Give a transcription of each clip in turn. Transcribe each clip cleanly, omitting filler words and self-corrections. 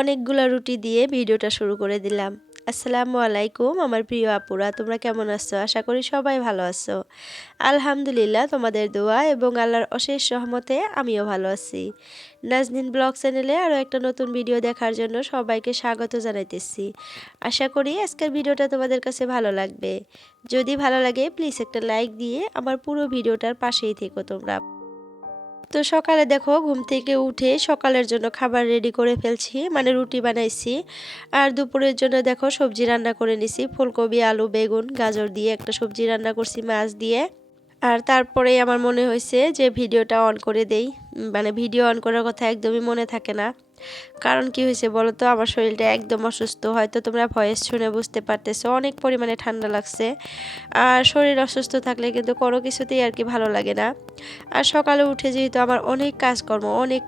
অনেকগুলা রুটি দিয়ে ভিডিওটা শুরু করে দিলাম। আসসালামু আলাইকুম আমার প্রিয় আপুরা, তোমরা কেমন আছো? আশা করি সবাই ভালো আছো। আলহামদুলিল্লাহ, তোমাদের দোয়া এবং আল্লাহর অশেষ রহমতে আমিও ভালো আছি। নাজনীন ব্লগ চ্যানেলে আরও একটা নতুন ভিডিও দেখার জন্য সবাইকে স্বাগত জানাইতেছি। আশা করি আজকের ভিডিওটা তোমাদের কাছে ভালো লাগবে। যদি ভালো লাগে প্লিজ একটা লাইক দিয়ে আমার পুরো ভিডিওটার পাশেই থেকো তোমরা। তো সকালে দেখো ঘুম থেকে উঠে সকালের জন্য খাবার রেডি করে ফেলছি, মানে রুটি বানাইছি। আর দুপুরের জন্য দেখো সবজি রান্না করে নিছি, ফুলকপি আলু বেগুন গাজর দিয়ে একটা সবজি রান্না করছি মাছ দিয়ে। আর তারপরে আমার মনে হয়েছে যে ভিডিওটা অন করে দেই, মানে ভিডিও অন করার কথা একদমই মনে থাকে না। কারণ কি হয়েছে বলো তো, আমার শরীরটা একদম অসুস্থ, হয়তো তোমরা ভয়েস শুনে বুঝতে পারতেছো অনেক পরিমাণে ঠান্ডা লাগছে। আর শরীর অসুস্থ থাকলে কিন্তু কোনো কিছুতেই আর কি ভালো লাগে না। আর সকালে উঠে যেহেতু আমার অনেক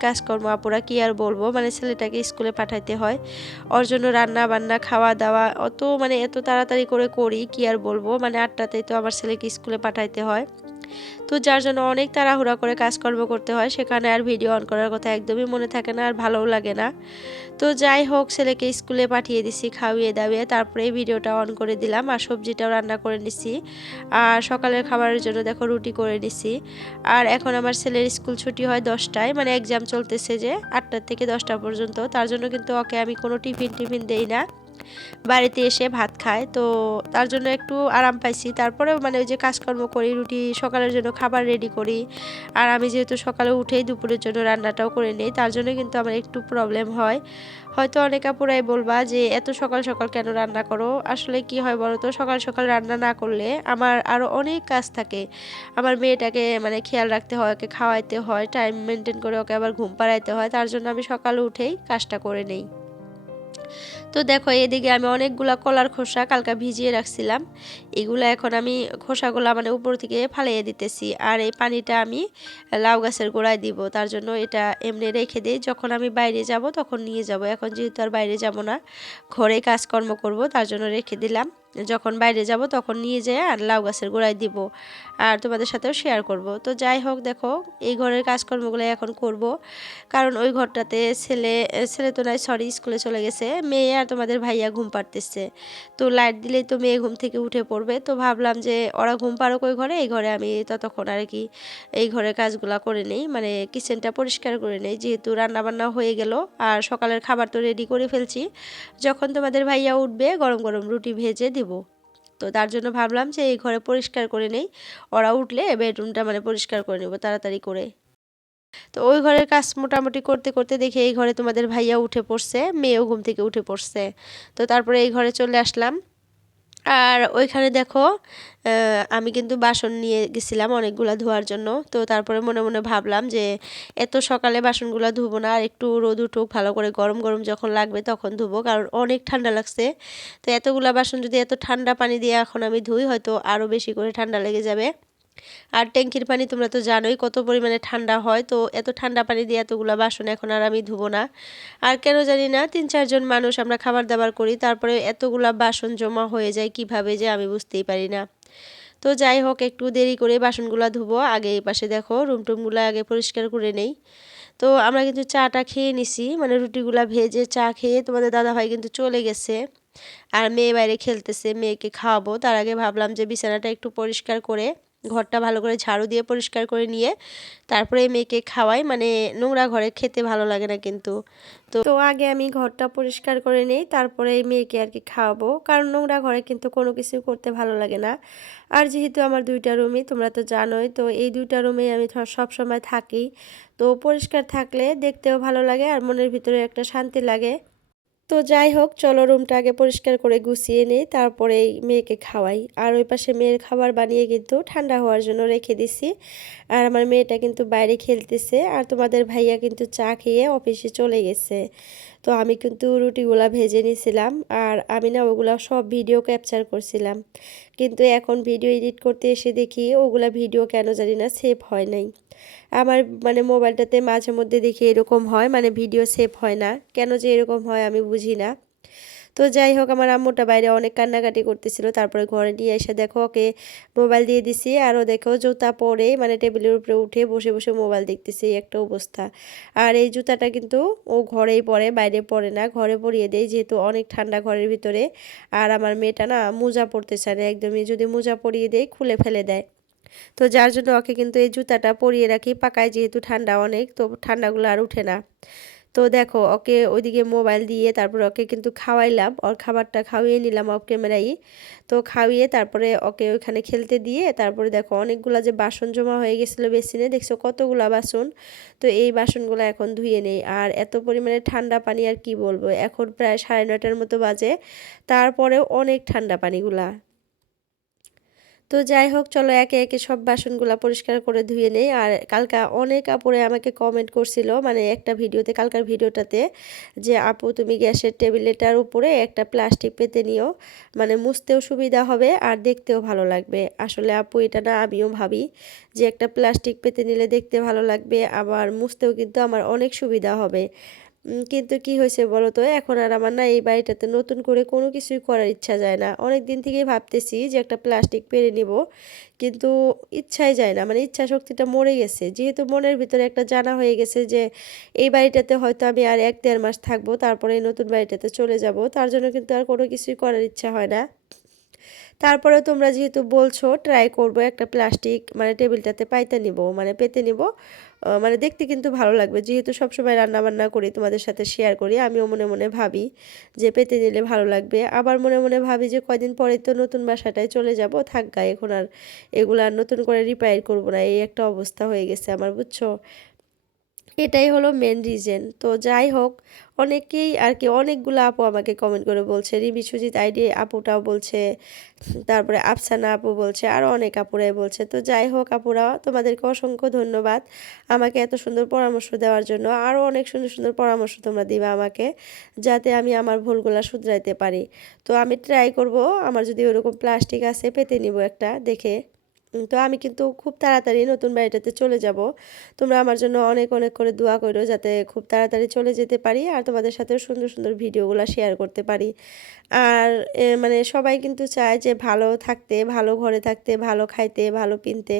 কাজকর্ম আপুরা কি আর বলবো, মানে ছেলেটাকে স্কুলে পাঠাইতে হয়, ওর জন্য রান্না বান্না খাওয়া দাওয়া এত তাড়াতাড়ি করে করি কি আর বলবো, মানে 8টাতেই তো আমার ছেলেকে স্কুলে পাঠাইতে হয়। তো যার জন্য অনেক তাড়াহুড়া করে কাজকর্ম করতে হয়, সেখানে আর ভিডিও অন করার কথা একদমই মনে থাকে না আর ভালোও লাগে না। তো যাই হোক, ছেলেকে স্কুলে পাঠিয়ে দিছি খাওয়িয়ে দাওয়িয়ে, তারপরে ভিডিওটা অন করে দিলাম আর সবজিটাও রান্না করে নিছি। আর সকালের খাবারের জন্য দেখো রুটি করে নিছি। আর এখন আমার ছেলের স্কুল ছুটি হয় 10টায়, মানে এক্সাম চলতেছে যে 8টা থেকে 10টা পর্যন্ত, তার জন্য কিন্তু ওকে আমি কোনো টিফিন দেই না, বাড়িতে এসে ভাত খায়। তো তার জন্য একটু আরাম পাইছি। তারপরেও মানে ওই যে কাজকর্ম করি, রুটি সকালের জন্য খাবার রেডি করি। আর আমি যেহেতু সকালে উঠেই দুপুরের জন্য রান্নাটাও করে নিই, তার জন্য কিন্তু আমার একটু প্রবলেম হয়। হয়তো অনেক আপুরাই বলবা যে এত সকাল সকাল কেন রান্না করো। আসলে কি হয় বলো তো, সকাল সকাল রান্না না করলে আমার আরও অনেক কাজ থাকে। আমার মেয়েটাকে মানে খেয়াল রাখতে হয়, ওকে খাওয়াইতে হয়, টাইম মেনটেন করে ওকে আবার ঘুম পাড়াইতে হয়, তার জন্য আমি সকালে উঠেই কাজটা করে নেই। তো দেখো এদিকে আমি অনেকগুলা কলার খোসা কালকে ভিজিয়ে রাখছিলাম, এগুলা এখন আমি খোসাগুলা মানে উপর থেকে ফালিয়ে দিতেছি। আর এই পানিটা আমি লাউ গাছের গোড়ায় দিব, তার জন্য এটা এমনি রেখে দিই, যখন আমি বাইরে যাব তখন নিয়ে যাব। এখন যেহেতু আর বাইরে যাব না, ঘরে কাজকর্ম করব, তার জন্য রেখে দিলাম। যখন বাইরে যাব তখন নিয়ে যেয়ে আর লাউ গাছের গোড়ায় দিব, আর তোমাদের সাথেও শেয়ার করব। তো যাই হোক, দেখো এই ঘরের কাজকর্মগুলো এখন করব, কারণ ওই ঘরটাতে ছেলে ছেলে তো নাই, সরি, স্কুলে চলে গেছে, মেয়ে আর তোমাদের ভাইয়া ঘুম পাড়তেছে। তো লাইট দিলেই তো মেয়ে ঘুম থেকে উঠে পড়বে, তো ভাবলাম যে ওরা ঘুম পাড়ুক ওই ঘরে, এই ঘরে আমি ততক্ষণ আর কি এই ঘরের কাজগুলো করে নেই, মানে কিচেনটা পরিষ্কার করে নেই, যেহেতু রান্না বান্না হয়ে গেল আর সকালের খাবার তো রেডি করে ফেলছি। যখন তোমাদের ভাইয়া উঠবে গরম গরম রুটি ভেজে দিব। তো তার জন্য ভাবলাম যে এই ঘরে পরিষ্কার করে নেই, ওরা উঠলে বেডরুমটা মানে পরিষ্কার করে নেব তাড়াতাড়ি করে। তো ওই ঘরের কাজ মোটামুটি করতে করতে দেখি এই ঘরে তোমাদের ভাইয়া উঠে পড়ছে, মেয়েও ঘুম থেকে উঠে পড়ছে। তো তারপরে এই ঘরে চলে আসলাম। আর ওইখানে দেখো আমি কিন্তু বাসন নিয়ে গেছিলাম অনেকগুলা ধোয়ার জন্য। তো তারপরে মনে মনে ভাবলাম যে এত সকালে বাসনগুলো ধুবো না, আর একটু রোদ উঠুক, ভালো করে গরম গরম যখন লাগবে তখন ধুবো, কারণ অনেক ঠান্ডা লাগছে। তো এতগুলা বাসন যদি এত ঠান্ডা পানি দিয়ে এখন আমি ধুই, হয়তো আরও বেশি করে ঠান্ডা লেগে যাবে। আর ট্যাঙ্কির পানি তোমরা তো জানোই কত পরিমাণে ঠান্ডা হয়, তো এত ঠান্ডা পানি দিয়ে এতগুলো বাসন এখন আর আমি ধুবো না। আর কেন জানি না 3-4 জন মানুষ আমরা খাবার দাবার করি, তারপরে এতগুলা বাসন জমা হয়ে যায় কিভাবে যে আমি বুঝতেই পারি না। তো যাই হোক, একটু দেরি করে বাসনগুলো ধুবো, আগে এই পাশে দেখো রুম টুমগুলো আগে পরিষ্কার করে নেই। তো আমরা কিন্তু চাটা খেয়ে নিছি, মানে রুটিগুলা ভেজে চা খেয়ে তোমাদের দাদাভাই কিন্তু চলে গেছে। আর মেয়ে বাইরে খেলতেছে, মেয়েকে খাওয়াবো, তার আগে ভাবলাম যে বিছানাটা একটু পরিষ্কার করে ঘরটা ভালো করে ঝাড়ু দিয়ে পরিষ্কার করে নিয়ে তারপরে মেয়েকে খাওয়াই, মানে নোংরা ঘরে খেতে ভালো লাগে না কিন্তু। তো তো আগে আমি ঘরটা পরিষ্কার করে নেই, তারপরে এই মেয়েকে আর কি খাওয়াবো, কারণ নোংরা ঘরে কিন্তু কোনো কিছু করতে ভালো লাগে না। আর যেহেতু আমার 2টা রুমই তোমরা তো জানোই, তো এই 2টা রুমে আমি সব সময় থাকি। তো পরিষ্কার থাকলে দেখতেও ভালো লাগে আর মনের ভিতরে একটা শান্তি লাগে। তো যাই হোক, চলো রুমটা আগে পরিষ্কার করে গুছিয়ে নিই, তারপরে মেয়েকে খাওয়াই। আর ওই পাশে মেয়ের খাবার বানিয়ে কিন্তু ঠান্ডা হওয়ার জন্য রেখে দিছি। আর আমার মেয়েটা কিন্তু বাইরে খেলতেছে, আর তোমাদের ভাইয়া কিন্তু চা খেয়ে অফিসে চলে গেছে। তো আমি কিন্তু রুটিগুলা ভেজে নিয়েছিলাম, আর আমি না ওগুলা সব ভিডিও ক্যাপচার করছিলাম, কিন্তু এখন ভিডিও এডিট করতে এসে দেখি ওগুলা ভিডিও কেন জানি না সেভ হয় নাই। আমার মানে মোবাইলটাতে মাঝে মধ্যে দেখি এরকম হয়, মানে ভিডিও সেভ হয় না, কেন যে এরকম হয় আমি বুঝি না। তো যাই হোক আমার আম্মুটা বাইরে অনেক কান্নাকাটি করতেছিল, তারপরে ঘরে নিয়ে এসে দেখো ওকে মোবাইল দিয়ে দিছি। আরও দেখো জুতা পরে মানে টেবিলের উপরে উঠে বসে বসে মোবাইল দেখতেছি, এই একটা অবস্থা। আর এই জুতাটা কিন্তু ও ঘরেই পরে, বাইরে পরে না, ঘরে পরিয়ে দেয় যেহেতু অনেক ঠান্ডা ঘরের ভিতরে। আর আমার মেয়েটা না মোজা পরতে চায় না একদমই, যদি মোজা পরিয়ে দেয় খুলে ফেলে দেয়। তো যার জন্য ওকে কিন্তু এই জুতাটা পরিয়ে রাখি পাকায়, যেহেতু ঠান্ডা অনেক, তো ঠান্ডাগুলো আর উঠে না। তো দেখো ওকে ওইদিকে মোবাইল দিয়ে তারপরে ওকে কিন্তু খাওয়াইলাম, ওর খাবারটা খাওয়িয়ে নিলাম অফ ক্যামেরাই। তো খাওয়িয়ে তারপরে ওকে ওইখানে খেলতে দিয়ে তারপরে দেখো অনেকগুলা যে বাসন জমা হয়ে গেছিলো বেসিনে, দেখছো কতগুলা বাসন। তো এই বাসনগুলো এখন ধুয়ে নেই। আর এত পরিমাণে ঠান্ডা পানি আর কি বলবো, এখন প্রায় 9:30টার মতো বাজে, তারপরেও অনেক ঠান্ডা পানিগুলা। তো যাই হোক চলো একে একে সব বাসনগুলা পরিষ্কার করে ধুয়ে নেই। আর কালকা অনেক আপুরে আমাকে কমেন্ট করছিল মানে একটা ভিডিওতে, কালকার ভিডিওটাতে, যে আপু তুমি গ্যাসের টেবিলেটার উপরে একটা প্লাস্টিক পেতে নিও, মানে মুছতেও সুবিধা হবে আর দেখতেও ভালো লাগবে। আসলে আপু এটা না আমিও ভাবি যে একটা প্লাস্টিক পেতে নিলে দেখতে ভালো লাগবে, আবার মুছতেও কিন্তু আমার অনেক সুবিধা হবে। কিন্তু কি হয়েছে বলো তো, এখন আর আমার না এই বাড়িটাতে নতুন করে কোনো কিছুই করার ইচ্ছা যায় না। অনেক দিন থেকেই ভাবতেছি যে একটা প্লাস্টিক পেরে নিব, কিন্তু ইচ্ছাই যায় না, মানে ইচ্ছা শক্তিটা মরে গেছে। যেহেতু মনের ভিতরে একটা জানা হয়ে গেছে যে এই বাড়িটাতে হয়তো আমি আর 1-1.5 মাস থাকবো, তারপরে এই নতুন বাড়িটাতে চলে যাব, তার জন্য কিন্তু আর কোনো কিছুই করার ইচ্ছা হয় না। তারপরে তোমরা যেহেতু বলছো ট্রাই করব একটা প্লাস্টিক মানে টেবিলটাতে পাইতে নিব, মানে পেতে নিব, মানে দেখতে কিন্তু ভালো লাগবে। যেহেতু সবসময় রান্না বান্না করি তোমাদের সাথে শেয়ার করি, আমিও মনে মনে ভাবি যে পেতে নিলে ভালো লাগবে। আবার মনে মনে ভাবি যে কয়দিন পরে তো নতুন বাসাটায় চলে যাব, থাক গা এখন আর এগুলো আর নতুন করে রিপেয়ার করব না, এই একটা অবস্থা হয়ে গেছে আমার, বুঝছো। এটাই হলো মেন রিজন। তো যাই হোক অনেকেই আর কি, অনেকগুলো আপু আমাকে কমেন্ট করে বলছে, রিমি সুজিত আইডি আপুটাও বলছে, তারপরে আফসানা আপু বলছে, আরও অনেক আপুরাই বলছে। তো যাই হোক আপুরা তোমাদেরকে অসংখ্য ধন্যবাদ আমাকে এত সুন্দর পরামর্শ দেওয়ার জন্য। আরও অনেক সুন্দর সুন্দর পরামর্শ তোমরা দিবা আমাকে, যাতে আমি আমার ভুলগুলা শুধরাইতে পারি। তো আমি ট্রাই করব, আমার যদি ওরকম প্লাস্টিক আছে পেতে নিব একটা দেখে। তো আমি কিন্তু খুব তাড়াতাড়ি নতুন বাড়িটাতে চলে যাব। তোমরা আমার জন্য অনেক অনেক করে দোয়া করো যাতে খুব তাড়াতাড়ি চলে যেতে পারি আর তোমাদের সাথে সুন্দর সুন্দর ভিডিওগুলো শেয়ার করতে পারি। আর মানে সবাই কিন্তু চায় যে ভালো থাকতে, ভালো ঘরে থাকতে, ভালো খাইতে, ভালো কিনতে।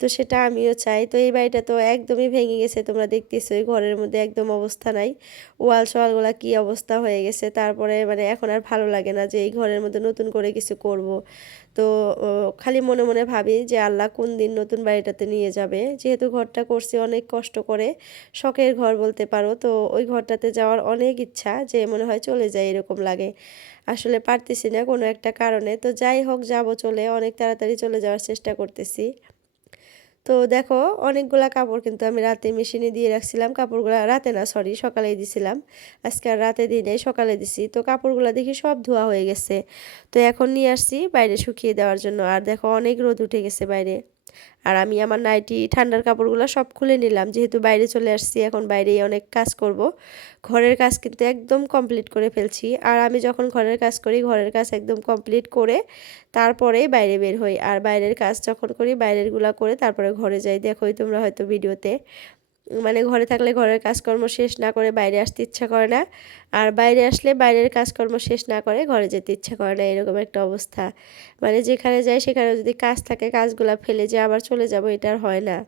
তো সেটা আমিও চাই। তো এই বাড়িটা তো একদমই ভেঙে গেছে, তোমরা দেখতেছো এই ঘরের মধ্যে একদম অবস্থা নাই, ওয়াল সোয়ালগুলা কী অবস্থা হয়ে গেছে। তারপরে মানে এখন আর ভালো লাগে না যে এই ঘরের মধ্যে নতুন করে কিছু করব। তো খালি মনে মনে ভাবি যে আল্লাহ কোন দিন নতুন বাড়িটাতে নিয়ে যাবে, যেহেতু ঘরটা করছি অনেক কষ্ট করে, শখের ঘর বলতে পারো। তো ওই ঘরটাতে যাওয়ার অনেক ইচ্ছা, যে মনে হয় চলে যায় এরকম লাগে, আসলে পারতেছি না কোনো একটা কারণে। তো যাই হোক যাব, চলে অনেক তাড়াতাড়ি চলে যাওয়ার চেষ্টা করতেছি। তো দেখো অনেকগুলা কাপড় কিন্তু আমি রাতে মেশিনে দিয়ে রাখছিলাম, কাপড়গুলা রাতে না সরি সকালেই দিছিলাম, আজকে আর রাতে দিই নাই সকালে দিছি। তো কাপড়গুলা দেখি সব ধোয়া হয়ে গেছে। তো এখন নিয়ে আসছি বাইরে শুকিয়ে দেওয়ার জন্য। আর দেখো অনেক রোদ উঠে গেছে বাইরে। আর আমি আমার নাইটি ঠান্ডার কাপড়গুলো সব খুলে নিলাম, যেহেতু বাইরে চলে আসছি, এখন বাইরেই অনেক কাজ করব। ঘরের কাজ কিন্তু একদম কমপ্লিট করে ফেলছি। আর আমি যখন ঘরের কাজ করি, ঘরের কাজ একদম কমপ্লিট করে তারপরে বাইরে বের হই। আর বাইরের কাজ যখন করি বাইরেরগুলা করে তারপরে ঘরে যাই, দেখোই তোমরা হয়তো ভিডিওতে। মানে ঘরে থাকলে ঘরের কাজকর্ম শেষ না করে বাইরে আসতে ইচ্ছা করে না, আর বাইরে আসলে বাইরের কাজকর্ম শেষ না করে ঘরে যেতে ইচ্ছা করে না, এরকম একটা অবস্থা। মানে যেখানে যাই সেখানে যদি কাজ থাকে কাজগুলা ফেলে যে আবার চলে যাব, এটা আর হয় না।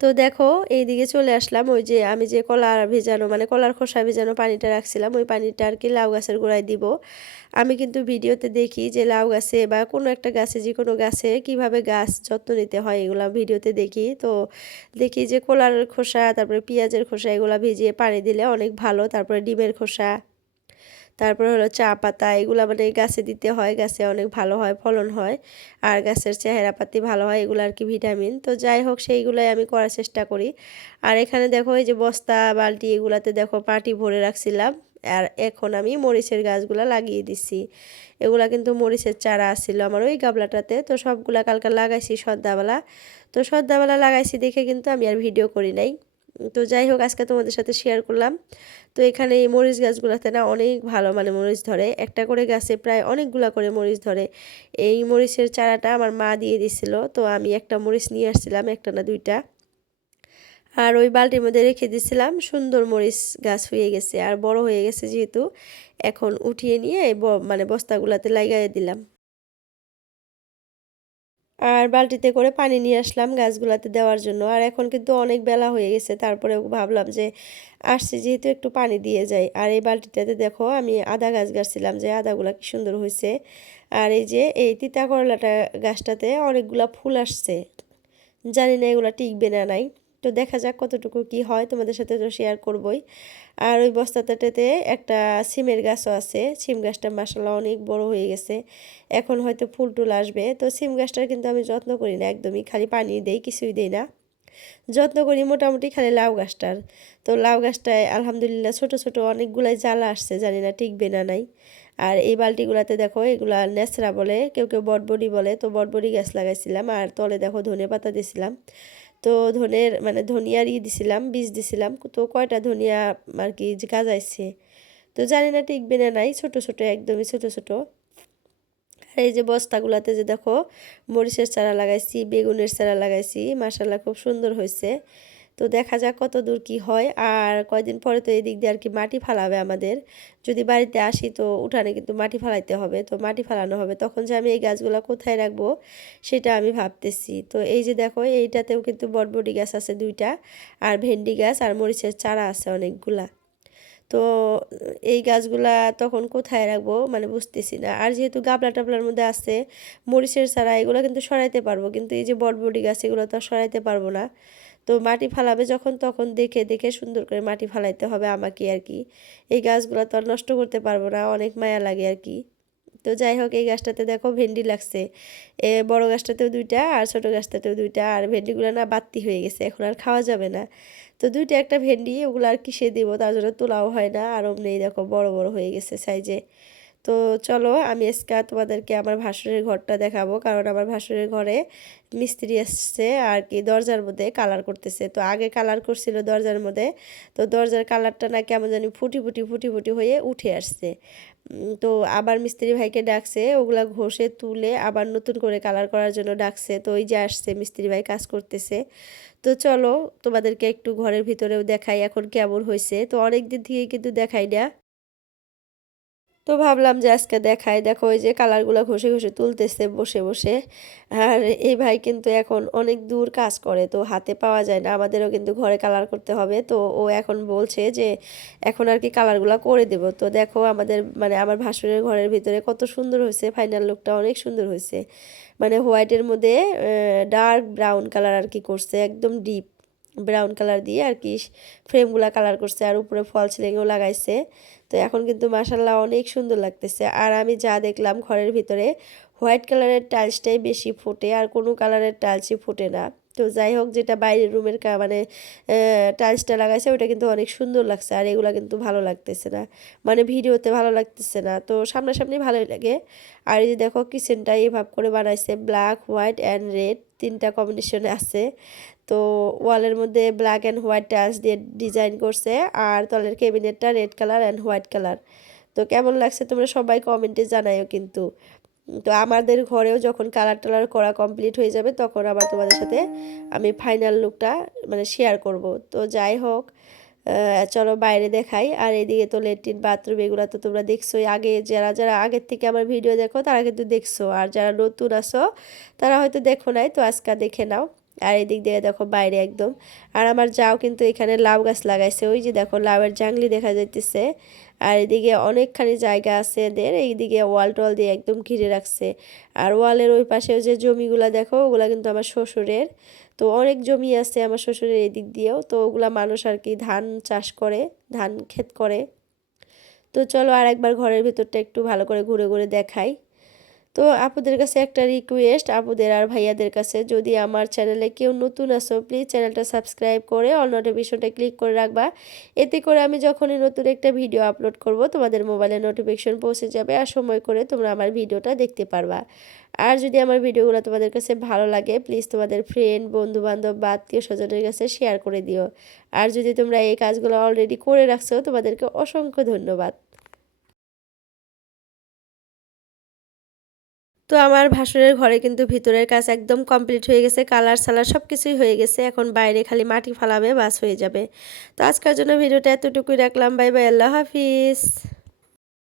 তো দেখো এইদিকে চলে আসলাম, ওই যে আমি যে কলার ভেজানো মানে কলার খোসা ভেজানো পানিটা রাখছিলাম, ওই পানিটা আর কি লাউ গাছের গোড়ায় দিব। আমি কিন্তু ভিডিওতে দেখি যে লাউ গাছে বা কোনো একটা গাছে, যে কোনো গাছে কিভাবে গাছ যত্ন নিতে হয় এগুলা ভিডিওতে দেখি। তো দেখি যে কলার খোসা, তারপরে পেঁয়াজের খোসা, এগুলা ভিজিয়ে পানি দিলে অনেক ভালো। তারপরে ডিমের খোসা, তারপরে হলো চা পাতা, এগুলো মানে গাছে দিতে হয়, গাছে অনেক ভালো হয়, ফলন হয়, আর গাছের চেহারা পাতি ভালো হয়, এগুলো আর কি ভিটামিন। তো যাই হোক সেইগুলোই আমি করার চেষ্টা করি। আর এখানে দেখো এই যে বস্তা বালতি এগুলাতে দেখো পাটি ভরে রাখছিলাম। আর এখন আমি মরিচের গাছগুলা লাগিয়ে দিছি। এগুলা কিন্তু মরিচের চারা আসছিল আমার ওই গাবলাটাতে, তো সবগুলা কালকে লাগাইছি সন্ধ্যাবেলা। তো সন্ধ্যাবেলা লাগাইছি দেখে কিন্তু আমি আর ভিডিও করি নাই। তো যাই হোক আজকে তোমাদের সাথে শেয়ার করলাম। তো এখানে এই মরিচ গাছগুলোতে না অনেক ভালো মানে মরিচ ধরে, একটা করে গাছে প্রায় অনেকগুলা করে মরিচ ধরে। এই মরিচের চারাটা আমার মা দিয়ে দিছিল, তো আমি একটা মরিচ নিয়ে আসছিলাম, একটা না দুইটা। আর ওই বালতির মধ্যে রেখে দিয়েছিলাম, সুন্দর মরিচ গাছ হয়ে গেছে আর বড় হয়ে গেছে যেহেতু, এখন উঠিয়ে নিয়ে মানে বস্তাগুলাতে লাগাই দিলাম। আর বালতিতে করে পানি নিয়ে আসলাম গাছগুলাতে দেওয়ার জন্য। আর এখন কিন্তু অনেক বেলা হয়ে গেছে, তারপরেও ভাবলাম যে আসছি যেহেতু একটু পানি দিয়ে যাই। আর এই বালতিটাতে দেখো আমি আদা গাছ গাছছিলাম, যে আদাগুলা কি সুন্দর হয়েছে। আর এই যে এই তিতা করলাটা গাছটাতে অনেকগুলা ফুল আসছে, জানি না এগুলা টিকবে না নাই। তো দেখা যাক কতটুকু কি হয়, তোমাদের সাথে তো শেয়ার করবই। আর ওই বস্তাটাতে একটা সিমের গাছও আছে, সিম গাছটা মাশাআল্লাহ অনেক বড় হয়ে গেছে, এখন হয়তো ফুল টুল আসবে। তো সিম গাছটার কিন্তু আমি যত্ন করি না একদমই, খালি পানি দেই, কিছুই দেই না। যত্ন করি মোটামুটি খালি লাউ গাছটার। তো লাউ গাছটায় আলহামদুলিল্লাহ ছোট ছোট অনেকগুলাই জ্বালা আসছে, জানি না টিকবে না নাই। আর এই বালতিগুলাতে দেখো এগুলা ন্যাসরা বলে, কেউ কেউ বটবড়ি বলে, তো বটবড়ি গাছ লাগাইছিলাম। আর তলে দেখো ধনে পাতা দিছিলাম। তো ধনের মানে ধনিয়ার দিছিলাম, বীজ দিছিলাম, তো কয়টা ধনিয়া আর কি গাজাইছে। তো জানি না টিকবে না নাই, ছোট ছোট একদমই ছোট ছোট। আর এই যে বস্তাগুলাতে যে দেখো মরিচের চারা লাগাইছি, বেগুনের চারা লাগাইছি, মাশাআল্লাহ খুব সুন্দর হয়েছে। তো দেখা যাক কত দূর কি হয়। আর কয়দিন পরে তো এই দিক দিয়ে আর কি মাটি ফালাবে আমাদের, যদি বাড়িতে আসি তো উঠানে কিন্তু মাটি ফালাইতে হবে, তো মাটি ফালানো হবে, তখন যে আমি এই গাছগুলো কোথায় রাখবো সেটা আমি ভাবতেছি। তো এই যে দেখো এইটাতেও কিন্তু বটবটি গাছ আছে দুইটা, আর ভেন্ডি গাছ আর মরিচের চারা আছে অনেকগুলা। তো এই গাছগুলা তখন কোথায় রাখবো মানে বুঝতেছি না। আর যেহেতু গাবলা টাবলার মধ্যে আছে মরিচের চারা, এগুলো কিন্তু সরাইতে পারবো, কিন্তু এই যে বটবটি গাছ এগুলো তো সরাইতে পারবো না। তো মাটি ফালাবে যখন তখন দেখে দেখে সুন্দর করে মাটি ফালাইতে হবে আমাকে আর কি। এই গাছগুলো তো আর নষ্ট করতে পারবো না, অনেক মায়া লাগে আর কি। তো যাই হোক এই গাছটাতে দেখো ভেন্ডি লাগছে, বড় গাছটাতেও দুইটা আর ছোট গাছটাতেও দুইটা। আর ভেন্ডিগুলো না বাত্তি হয়ে গেছে, এখন আর খাওয়া যাবে না। তো দুইটা একটা ভেন্ডি ওগুলো আর কিসে দিব, তার জন্য তোলাও হয় না। আর অমনি দেখো বড় বড় হয়ে গেছে সাইজে। তো চলো আমি আজকে তোমাদেরকে আমার ভাসুরের ঘরটা দেখাবো, কারণ আমার ভাসুরের ঘরে মিস্ত্রি আসছে আর কি, দরজার মধ্যে কালার করতেছে। তো আগে কালার করছিল দরজার মধ্যে, তো দরজার কালারটা না কেমন জানি ফুটি ফুটি ফুটি ফুটি হয়ে উঠে আসছে। তো আবার মিস্ত্রি ভাইকে ডাকছে, ওগুলা ঘষে তুলে আবার নতুন করে কালার করার জন্য ডাকছে। তো ওই যে আসছে মিস্ত্রি ভাই কাজ করতেছে। তো চলো তোমাদেরকে একটু ঘরের ভিতরেও দেখাই এখন কেমন হয়েছে, তো অনেক দিন থেকে কিন্তু দেখাই না। তো ভাবলাম যে আজকে দেখাই, দেখো ওই যে কালারগুলো ঘষে ঘষে তুলতেছে বসে বসে। আর এই ভাই কিন্তু এখন অনেক দূর কাজ করে, তো হাতে পাওয়া যায় না, আমাদেরও কিন্তু ঘরে কালার করতে হবে। তো ও এখন বলছে যে এখন আর কি কালারগুলো করে দেব। তো দেখো আমাদের মানে আমার ভাসুরের ঘরের ভিতরে কত সুন্দর হয়েছে, ফাইনাল লুকটা অনেক সুন্দর হয়েছে। মানে হোয়াইটের মধ্যে ডার্ক ব্রাউন কালার আর কি করছে, একদম ডিপ ব্রাউন কালার দিয়ে আর কি ফ্রেমগুলা কালার করছে, আর উপরে ফল সিলিংও লাগাইছে। তো এখন কিন্তু মাশাল্লাহ অনেক সুন্দর লাগতেছে। আর আমি যা দেখলাম ঘরের ভিতরে হোয়াইট কালারের টাইলসটাই বেশি ফোটে, আর কোনো কালারের টাইলসই ফোটে না। তো যাই হোক যেটা বাইরের রুমের মানে টাইলসটা লাগাইছে ওটা কিন্তু অনেক সুন্দর লাগছে, আর এগুলা কিন্তু ভালো লাগতেছে না, মানে ভিডিওতে ভালো লাগতেছে না, তো সামনাসামনি ভালোই লাগে। আর এই যে দেখো কিচেনটা এইভাবে করে বানাইছে, ব্ল্যাক হোয়াইট অ্যান্ড রেড তিনটা কম্বিনেশনে আছে। তো ওয়ালের মধ্যে ব্ল্যাক অ্যান্ড হোয়াইট টাইলস দিয়ে ডিজাইন করছে, আর তলের ক্যাবিনেটটা red colour and white colour. তো কেমন লাগছে তোমরা সবাই কমেন্টে জানাইও কিন্তু। তো আমাদের ঘরেও যখন কালার টালার করা কমপ্লিট হয়ে যাবে তখন আবার তোমাদের সাথে আমি ফাইনাল লুকটা মানে শেয়ার করব। তো যাই হোক চলো বাইরে দেখাই। আর এদিকে তো ল্যাট্রিন বাথরুম এগুলো তো তোমরা দেখছোই, আগে যারা যারা আগের থেকে আমার ভিডিও দেখো তারা কিন্তু দেখছো, আর যারা নতুন আসো তারা হয়তো দেখো নাই, তো আজকে দেখে নাও। আর এদিক দিয়ে দেখো বাইরে একদম। আর আমার যাও কিন্তু এখানে লাউ গাছ লাগাইছে, ওই যে দেখো লাউয়ের জাংলি দেখা যাইতেছে। আর এদিকে অনেকখানি জায়গা আছে এদের, এইদিকে ওয়াল টোয়াল দিয়ে একদম ঘিরে রাখছে। আর ওয়ালের ওই পাশেও যে জমিগুলা দেখো ওগুলা কিন্তু আমার শ্বশুরের। তো অনেক জমি আছে আমার শ্বশুরের এদিক দিয়েও, তো ওগুলা মানুষ আর কি ধান চাষ করে, ধান ক্ষেত করে। তো চলো আর একবার ঘরের ভিতরটা একটু ভালো করে ঘুরে ঘুরে দেখাই। তো আপুদের কাছে একটা রিকোয়েস্ট, আপুদের আর ভাইয়াদের কাছে, যদি আমার চ্যানেলে কেউ নতুন আসো প্লিজ চ্যানেলটা সাবস্ক্রাইব করে অল নোটিফিকেশনটা ক্লিক করে রাখবা। এতে করে আমি যখনই নতুন একটা ভিডিও আপলোড করব তোমাদের মোবাইলে নোটিফিকেশন পৌঁছে যাবে, আর সময় করে তোমরা আমার ভিডিওটা দেখতে পারবা। আর যদি আমার ভিডিওগুলো তোমাদের কাছে ভালো লাগে প্লিজ তোমাদের ফ্রেন্ড বন্ধু বান্ধব বা আত্মীয় স্বজনের কাছে শেয়ার করে দিও। আর যদি তোমরা এই কাজগুলো অলরেডি করে রাখছো তোমাদেরকে অসংখ্য ধন্যবাদ। তো আমার ভাসুরের ঘরে কিন্তু ভিতরের কাজ একদম কমপ্লিট হয়ে গেছে, কালার সালার সব কিছুই হয়ে গেছে, এখন বাইরে খালি মাটি ফালাবে বাস হয়ে যাবে। তো আজকের জন্য ভিডিওটা এতটুকুই রাখলাম, বাই বাই, আল্লাহ হাফিজ।